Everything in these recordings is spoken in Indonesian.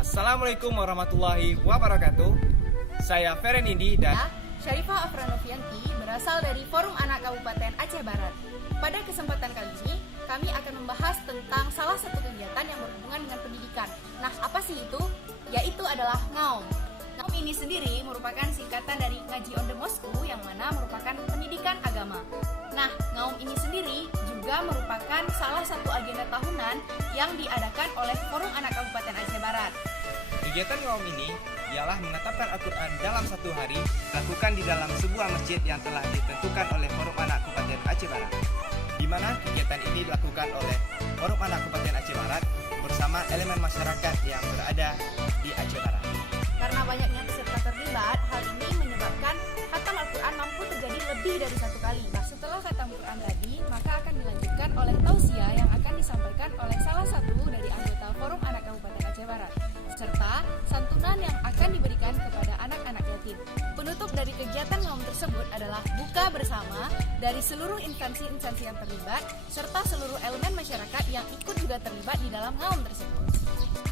Assalamualaikum warahmatullahi wabarakatuh. Saya Feren Indi dan Syarifah Afranovianti berasal dari Forum Anak Kabupaten Aceh Barat. Pada kesempatan kali ini, kami akan membahas tentang salah satu kegiatan yang berhubungan dengan pendidikan. Nah, apa sih itu? Yaitu adalah ngaum. Ngaum ini sendiri merupakan singkatan dari Ngaji on the Mosque, yang mana merupakan pendidikan agama. Nah, ngaum ini sendiri juga merupakan salah satu agenda tahunan yang diadakan oleh Forum Anak Kabupaten Aceh Barat. kegiatan ngaum ini ialah menetapkan Al-Quran dalam satu hari, dilakukan di dalam sebuah masjid yang telah ditentukan oleh Forum Anak Kabupaten Aceh Barat, di mana kegiatan ini dilakukan oleh Forum Anak Kabupaten Aceh Barat bersama elemen masyarakat yang berada di Aceh Barat. Karena banyaknya peserta terlibat, hal ini menyebabkan khatam Al-Quran mampu terjadi lebih dari satu kali. Nah, setelah khatam Al-Quran tadi, maka akan dilanjutkan oleh tausiah yang akan disampaikan oleh salah satu dari anggota Forum Anak Kabupaten Aceh Barat, serta santunan yang akan diberikan kepada anak-anak yatim. Penutup dari kegiatan ngaum tersebut adalah buka bersama dari seluruh instansi-instansi yang terlibat, serta seluruh elemen masyarakat yang ikut juga terlibat di dalam ngaum tersebut.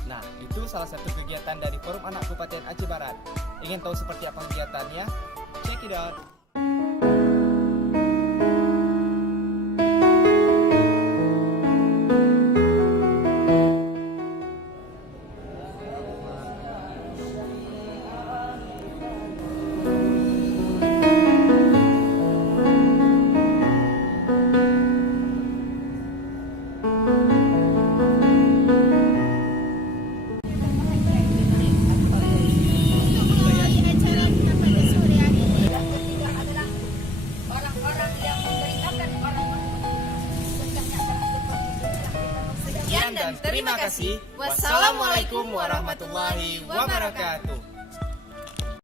Nah, itu salah satu kegiatan dari Forum Anak Kabupaten Aceh Barat. Ingin tahu seperti apa kegiatannya? Check it out! Sekian dan terima kasih. Wassalamualaikum warahmatullahi wabarakatuh.